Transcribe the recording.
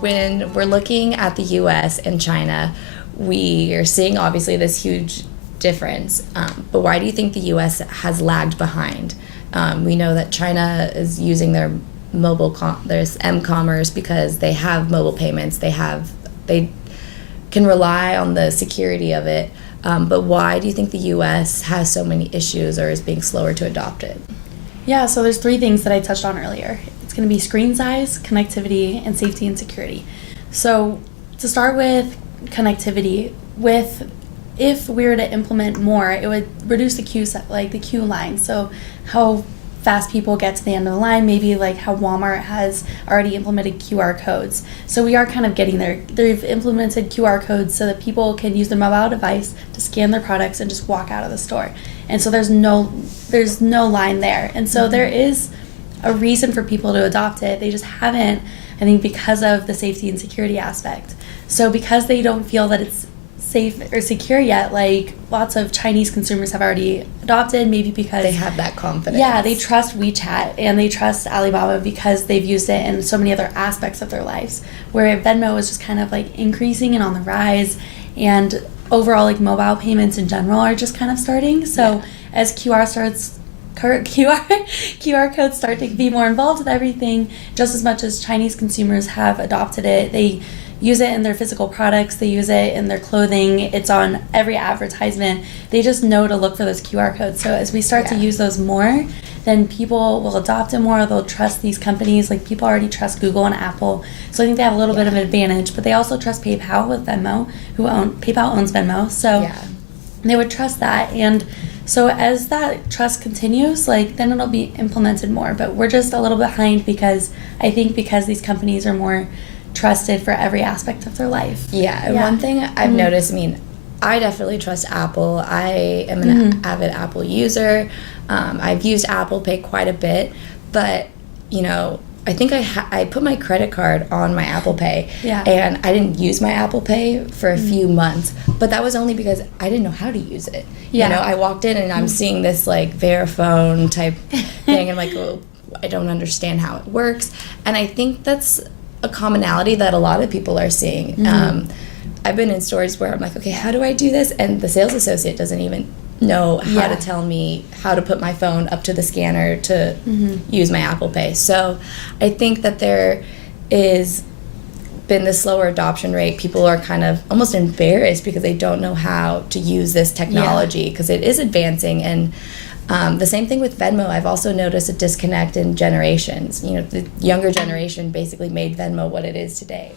when we're looking at the US and China, we are seeing obviously this huge difference. But why do you think the US has lagged behind? We know that China is using their there's m-commerce because they have mobile payments. They can rely on the security of it. But why do you think the US has so many issues or is being slower to adopt it? Yeah, so there's 3 things that I touched on earlier. It's going to be screen size, connectivity, and safety and security. So to start with connectivity, if we were to implement more, it would reduce the queue line. So how fast people get to the end of the line, maybe like how Walmart has already implemented QR codes. So we are kind of getting there. They've implemented QR codes so that people can use their mobile device to scan their products and just walk out of the store. And so there's no line there. And so there is a reason for people to adopt it. They just haven't, I think, because of the safety and security aspect. So because they don't feel that it's safe or secure yet, like lots of Chinese consumers have already adopted, maybe because they have that confidence. Yeah, they trust WeChat and they trust Alibaba because they've used it in so many other aspects of their lives, where Venmo is just kind of like increasing and on the rise, and overall like mobile payments in general are just kind of starting. So as QR codes start to be more involved with everything, just as much as Chinese consumers have adopted it, they use it in their physical products, they use it in their clothing, it's on every advertisement. They just know to look for those QR codes. So as we start to use those more, then people will adopt it more, they'll trust these companies. Like people already trust Google and Apple, so I think they have a little bit of an advantage, but they also trust PayPal with Venmo, PayPal owns Venmo, so they would trust that. And so as that trust continues, like then it'll be implemented more, but we're just a little behind because these companies are more trusted for every aspect of their life. And one thing I've noticed, I definitely trust Apple. I am an avid Apple user. I've used Apple Pay quite a bit, but I think I put my credit card on my Apple Pay, and I didn't use my Apple Pay for a few months, but that was only because I didn't know how to use it. I walked in and I'm seeing this like Verifone type thing, and I'm like, oh, I don't understand how it works. And I think that's a commonality that a lot of people are seeing. I've been in stores where I'm like, okay, how do I do this? And the sales associate doesn't even know how to tell me how to put my phone up to the scanner to use my Apple Pay. So I think that there is been this slower adoption rate. People are kind of almost embarrassed because they don't know how to use this technology because it is advancing. And the same thing with Venmo. I've also noticed a disconnect in generations. The younger generation basically made Venmo what it is today.